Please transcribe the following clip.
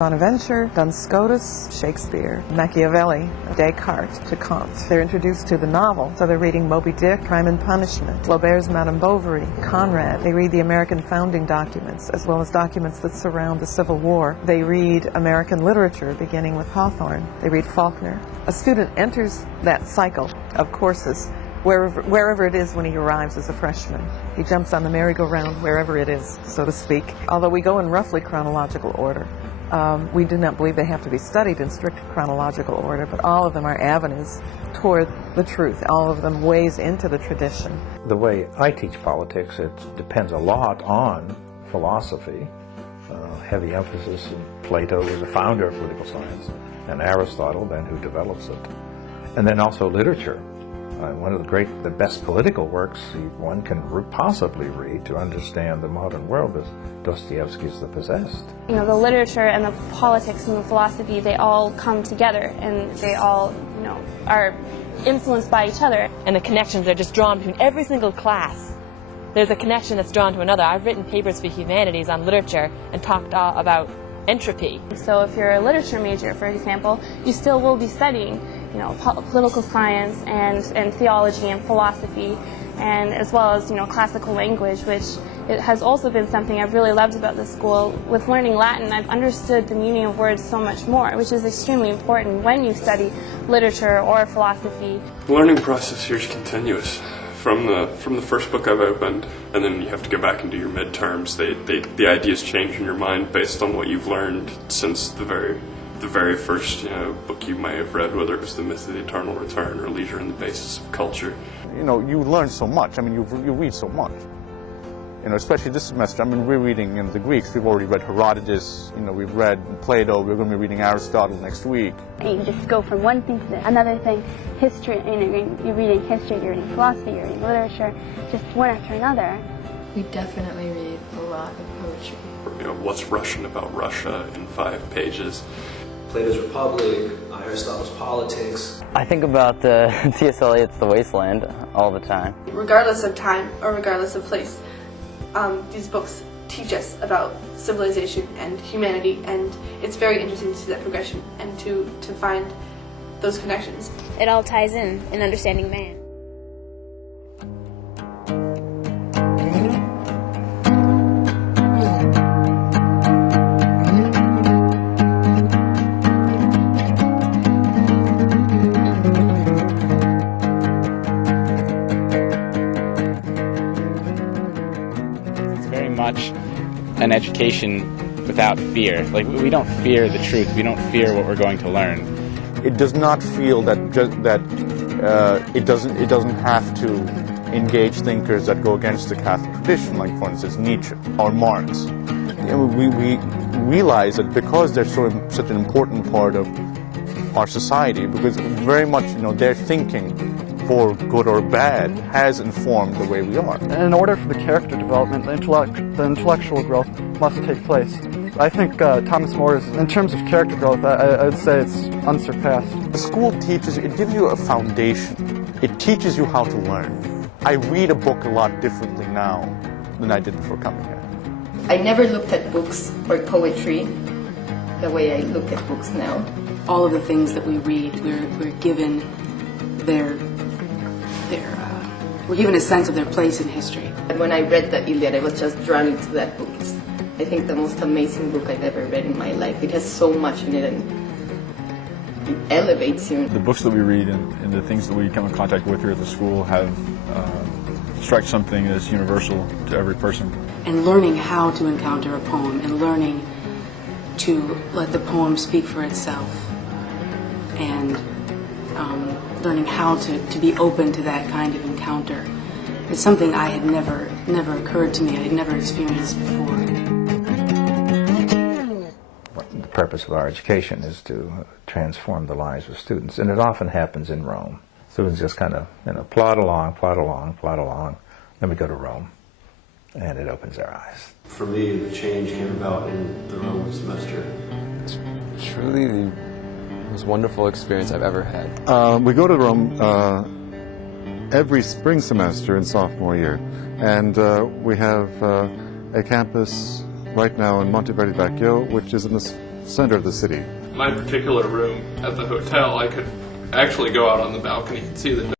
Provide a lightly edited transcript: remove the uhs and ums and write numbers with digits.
Bonaventure, Duns Scotus, Shakespeare, Machiavelli, Descartes to Kant. They're introduced to the novel, so they're reading Moby Dick, Crime and Punishment, Flaubert's Madame Bovary, Conrad. They read the American founding documents, as well as documents that surround the Civil War. They read American literature, beginning with Hawthorne. They read Faulkner. A student enters that cycle of courses wherever it is when he arrives as a freshman. He jumps on the merry-go-round wherever it is, so to speak. Although we go in roughly chronological order. We do not believe they have to be studied in strict chronological order, but all of them are avenues toward the truth. All of them ways into the tradition. The way I teach politics, it depends a lot on philosophy. Heavy emphasis in Plato, who was the founder of political science, and Aristotle, then, who develops it. And then also literature. One of the best political works one can possibly read to understand the modern world is Dostoevsky's The Possessed. You know, the literature and the politics and the philosophy, they all come together, and they all, you know, are influenced by each other. And the connections are just drawn between every single class. There's a connection that's drawn to another. I've written papers for humanities on literature and talked about entropy. So if you're a literature major, for example, you still will be studying, you know, political science and theology and philosophy, and as well as, you know, classical language, which it has also been something I've really loved about this school. With learning Latin, I've understood the meaning of words so much more, which is extremely important when you study literature or philosophy. The learning process here is continuous. From the first book I've opened, and then you have to go back and do your midterms. The ideas change in your mind based on what you've learned since the very first, you know, book you may have read, whether it was The Myth of the Eternal Return or Leisure and the Basis of Culture. You know, you learn so much. I mean, you read so much. You know, especially this semester. I mean, we're reading the Greeks. We've already read Herodotus. You know, we've read Plato. We're going to be reading Aristotle next week. And you just go from one thing to another thing. History. You know, you're reading history. You're reading philosophy. You're reading literature. Just one after another. We definitely read a lot of poetry. You know, what's Russian about Russia in 5 pages? Plato's Republic, Aristotle's Politics. I think about T.S. Eliot's The Wasteland all the time. Regardless of time or regardless of place, these books teach us about civilization and humanity, and it's very interesting to see that progression and to find those connections. It all ties in understanding man. Much an education without fear. Like, we don't fear the truth. We don't fear what we're going to learn. It does not feel that it doesn't have to engage thinkers that go against the Catholic tradition, like, for instance, Nietzsche or Marx. We realize that because they're such an important part of our society, because very much, you know, their thinking, for good or bad, has informed the way we are. In order for the character development, the intellectual growth must take place. I think Thomas More's, in terms of character growth, I would say it's unsurpassed. The school teaches, it gives you a foundation. It teaches you how to learn. I read a book a lot differently now than I did before coming here. I never looked at books or poetry the way I look at books now. All of the things that we read, we're given we're given a sense of their place in history. When I read the Iliad, I was just drawn into that book. It's, I think, the most amazing book I've ever read in my life. It has so much in it, and it elevates you. The books that we read and the things that we come in contact with here at the school have struck something that's universal to every person. And learning how to encounter a poem and learning to let the poem speak for itself, and learning how to be open to that kind of encounter. It's something I had never occurred to me. I had never experienced before. The purpose of our education is to transform the lives of students, and it often happens in Rome. Students just kind of, you know, plod along, then we go to Rome, and it opens their eyes. For me, the change came about in the Rome semester. It's truly the most wonderful experience I've ever had. We go to Rome every spring semester in sophomore year, and we have a campus right now in Monteverdi Vecchio, which is in the center of the city. My particular room at the hotel, I could actually go out on the balcony and see the